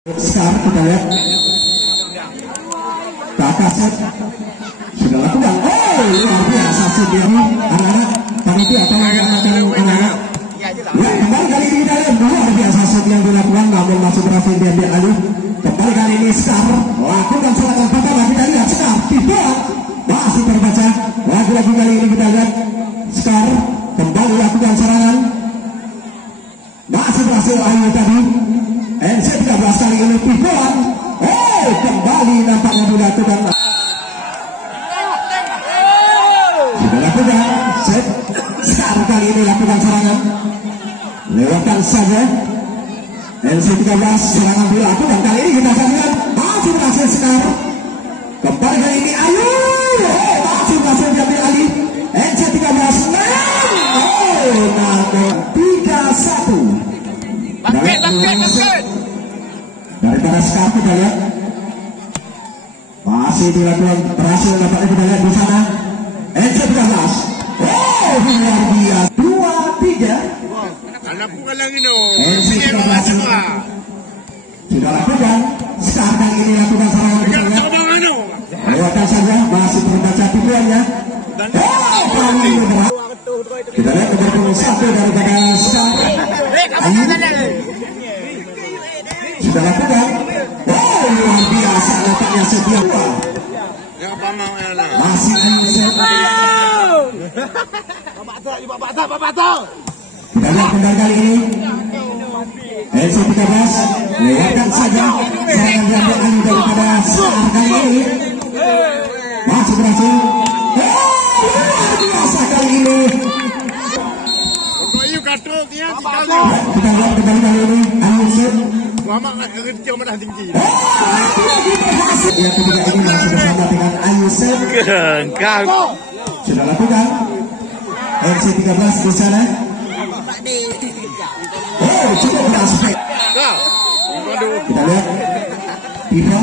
Sekarang kita lihat Kakak set sudah lakukan. Oh, luar biasa sih dia anak-anak panitia atau anak-anak. Ya, kembali kali ini kita lihat luar biasa set yang dilakukan, namun masih berhasil diambil alih. Kembali kali ini Skar lakukan serangan pertama, kita lihat Skar tiba masih terbaca. Lagi-lagi kali ini kita lihat Skar kembali lakukan serangan, masih berhasil Ayu tadi. NC 13 kali ini tipuan. Oh, kembali nampaknya dilakukan. Sudah lakukan set. Sekarang kali ini lakukan serangan, lewatkan saja. NC 13 serangan dilakukan kali ini, kita akan lihat masih berhasil sekarang. Kembali kali ini Ayu. Oh, masih berhasil diambil alih. NC 13 menang. Oh, namun 3-1. Basket. Daripada Skar kita lihat masih dilakukan, berhasil dapatnya kita lihat di sana. NC 13. Oh, luar biasa. 2-3. NC 13 sudah lakukan. Skar kali ini lakukan serangan kita lihat. Lewatkan saja, masih terbaca tipuannya. Oh, kali ini berhasil. Kita lihat nomor 1 daripada Skar. Sudah lakukan. Oh, luar biasa letaknya setiap masih kita lihat kembali kali ini NC 13 lewatkan saja serangan diambil alih daripada Skar kali ini, masih berhasil. Oh, luar biasa kali ini. Kita lihat kembali kali ini Ayu yang ketiga ini masih bersama dengan Ayu Set. Sudah lakukan. NC 13 di sana. Oh, cukup beraspek. Kita lihat Tiba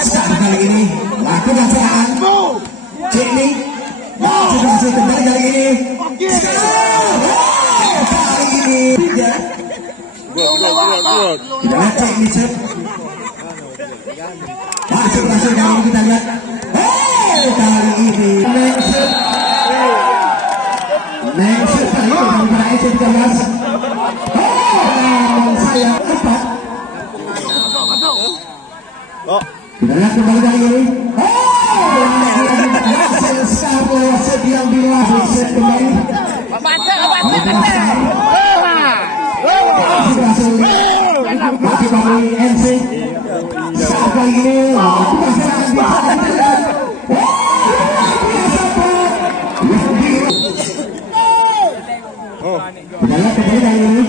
Skar kali ini lakukan serangan. Cekni masih berhasil kembali kali ini. Skar kali ini tidak. Kita lihat Cekni set. Masih berhasil kali ini, kita lihat. Oh, kali ini Nengset kali ini daripada NC 13. Oh, sayang 4. Kita lihat kembali kali ini. Oh, hasil Skar lewat set yang dilakukan set kembali. Masih berhasil mati kembali NC. Skar kali ini lakukan serangan biasa. Kita lihat kembali kali ini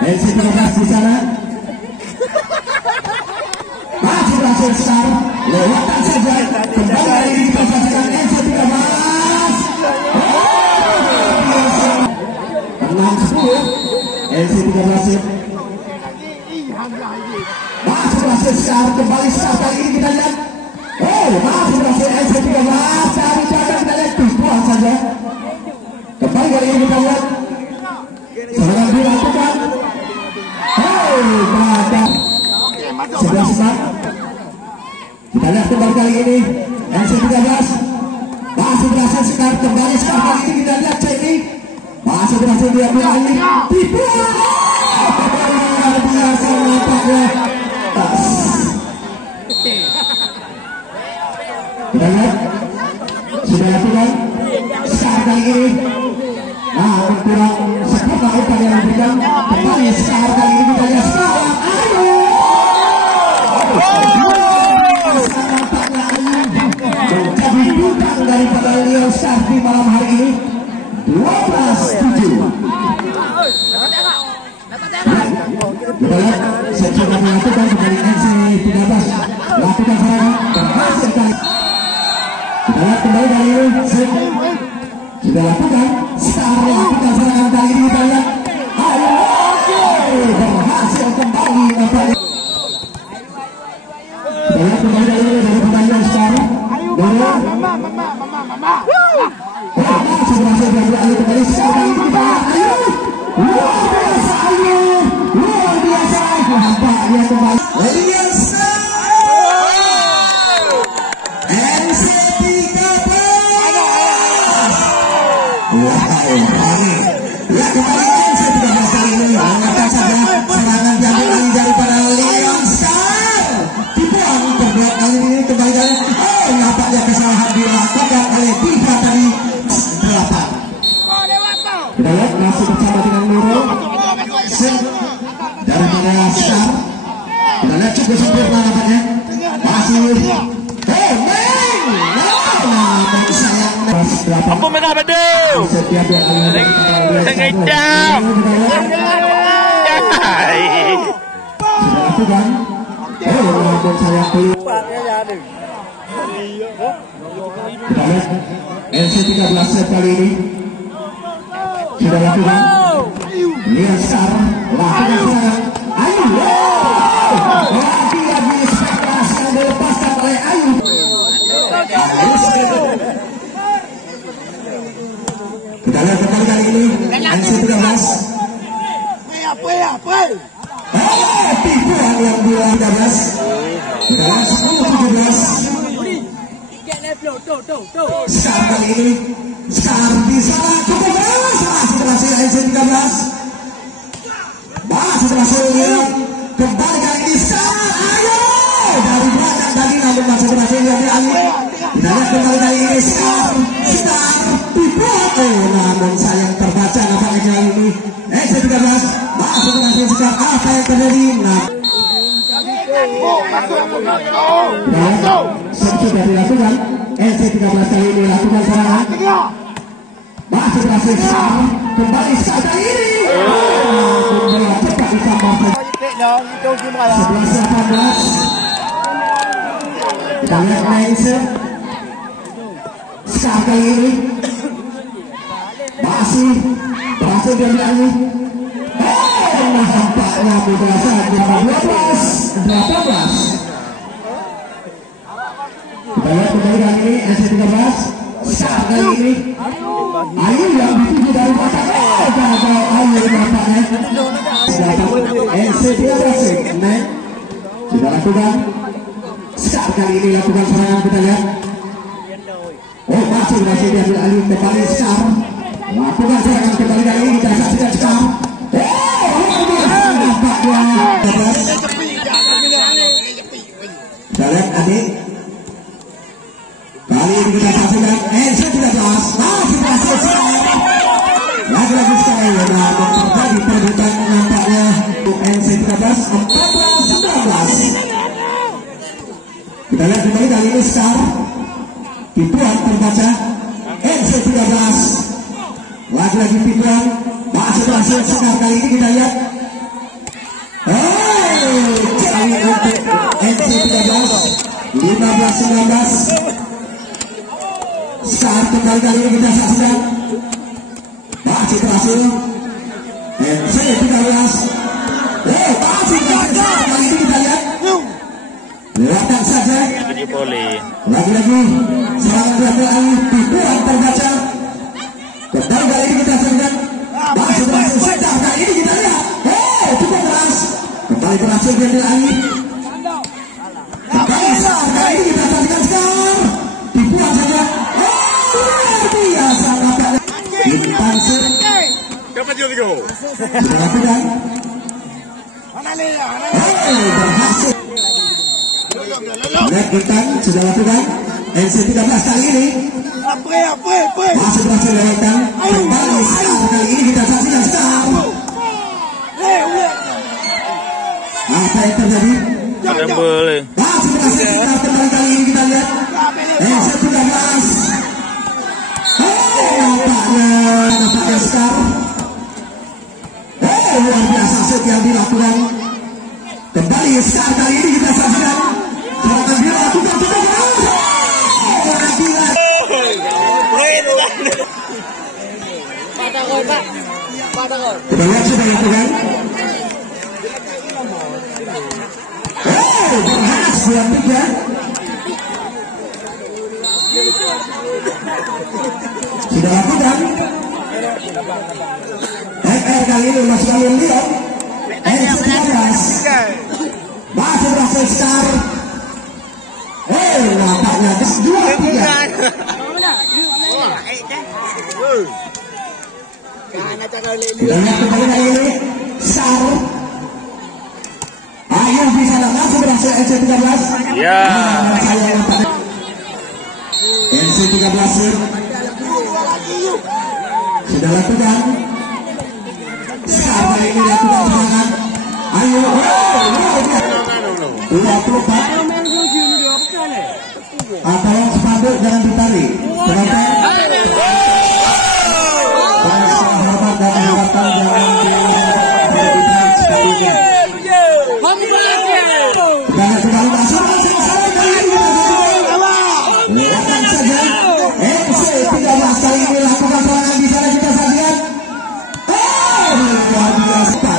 NC 13 di sana. Masih berhasil Skar lewatkan saja. Kembali kali ini kita saksikan NC 13. 6-10 NC 13. Masih berhasil Skar, kembali Skar kali ini kita lihat. Oh, masih berhasil NC 13. Cari jaga kita lihat tipuan saja. Kembali kali ini kita lihat serangan dilakukan. Oh, pada 11-4. Kita lihat kembali kali ini NC 13 masih berhasil Skar, kembali Skar kali ini kita lihat Cekni masih berhasil diambil alih. Tipuan luar biasa nampaknya. Kita lihat sudah lakukan Skar kali ini. Nah, kurang sempurna upaya yang diberikan. Kembali Skar kali ini kita lihat sekarang Ayu. Nampaknya Ayu menjadi bintang daripada Leo Skar di malam hari ini. 12-7. Kita lihat secara melakukan kembali NC 13 lakukan serangan berhasil kali. Kita lihat kembali kali ini sudah lakukan Skar lakukan serangan kali ini, kita lihat Ayu berhasil kembali nampaknya. Kita lihat kembali kali ini dari pertandingan Skar masih berhasil diambil alih kembali Skar kali ini, kita lihat Ayu luar biasa. Ayu luar biasa. dia kembali. William Star. NC13. Ya kembali NC13 kali ini. Angkat saja serangan diambil alih daripada William Star. Dibuang terbuat kali ini kembali kali. Nampaknya kesalahan dilakukan oleh Tifa tadi 8. Kita lihat masih bersama dengan Nurul daripada Star. Kita lihat cukup sempurna nampaknya. Masih apa mereka betul? Ngejam. Kita lihat NC13 kali ini sudah lakukan. Lihat Star lakukan serangan. Ayu, lagi Spektras yang dilepaskan oleh Ayu. Kita lihat kembali kali ini NC13. Tipuan yang 2-13. Kita lihat 10-17. Star kali ini. Star di sana cukup keras. Masih berhasil NC13. Masih berhasil lihat. Kembali kali ini Star. Ayo dari belakang tadi namun masih berhasil lihat di alih. Kita lihat kembali kali ini Star tipuan. Namun sayang terbaca nampaknya kali ini NC13 masih berhasil Star. Apa yang terjadi? Sudah dilakukan. NC13 kali ini lakukan serangan. Masih berhasil Star. Kembali Star kali ini. Cepat ditambah 11-18. Kita lihat mindset Star kali ini masih berhasil diambil alih. Nampaknya mudah saja 12-18. Kita lihat kembali kali ini NC13 Star kali ini. Ayu yang dituju dari belakang. Gagal Ayu nampaknya. NC13 sudah lakukan. Star kali ini lakukan serangan. Kita lihat. Masih berhasil diambil alih kembali Star. Lakukan serangan kembali kali ini. Kita saksikan Star. Nampaknya. Kita lihat adik. Kali ini kita saksikan NC13 masih berhasil Star. Lagi-lagi sekali terjadi perebutan nampaknya untuk NC13 14-19. Kita lihat kembali kali ini Star. Tipuan terbaca NC13. Lagi-lagi tipuan masih berhasil Star kali ini kita lihat. Kali untuk NC13 15-19. Star kembali ini kita saksikan masih berhasil NC13. Masih berhasil kali ini kita lihat. Lewatkan saja. Lagi-lagi serangan diambil alih. Tipuan terbaca. Kembali kali ini kita saksikan masih berhasil Star kali ini kita lihat. Cukup keras. Kembali berhasil diambil alih. Kembali Star kali ini kita saksikan Star. Tipuan saja. Luar biasa nampaknya. Intansi. Sudah lakukan. Berhasil. Lihat Intan sudah lakukan. NC13 kali ini masih berhasil lewatkan. Kembali Star kali ini kita saksikan Star. Apa yang terjadi? Masih berhasil Star kembali kali ini kita lihat. NC13. Nampaknya Star. Luar biasa set yang dilakukan. Kembali Star kali ini kita saksikan. Serangan dilakukan cukup keras. Kita lihat sudah lakukan. Berhasil 3. Sudah lakukan. FR kali ini masuk kalian lihat. NC13 Dengan kembali kali ini Sar. Ayo bisa langsung berhasil NC13. Ya. NC13 sudah lakukan. Sar kali ini lakukan serangan. Ayo. 24. Tolong sepanduk jangan ditarik. Penonton. Hormat dan harapan jangan diberikan sekalinya. Karena sudah masuk lihatkan saja. NC13 kali ini lakukan serangan di sana kita saksikan. Luar biasa.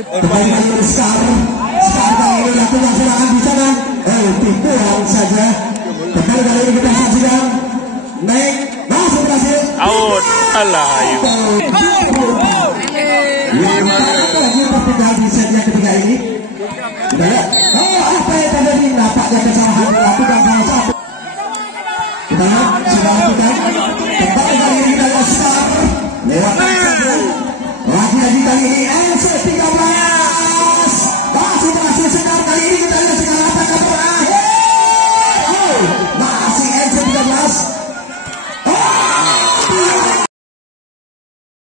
Kembali lagi Sar. Sar kali ini lakukan serangan di sana. Tipuan saja. Kembali kali ini kita saksikan. Naik. Masuk berhasil. Out. Alah. Lagi perpindahan di set yang ketiga ini. Apa yang terjadi? Nampaknya kesalahan dilakukan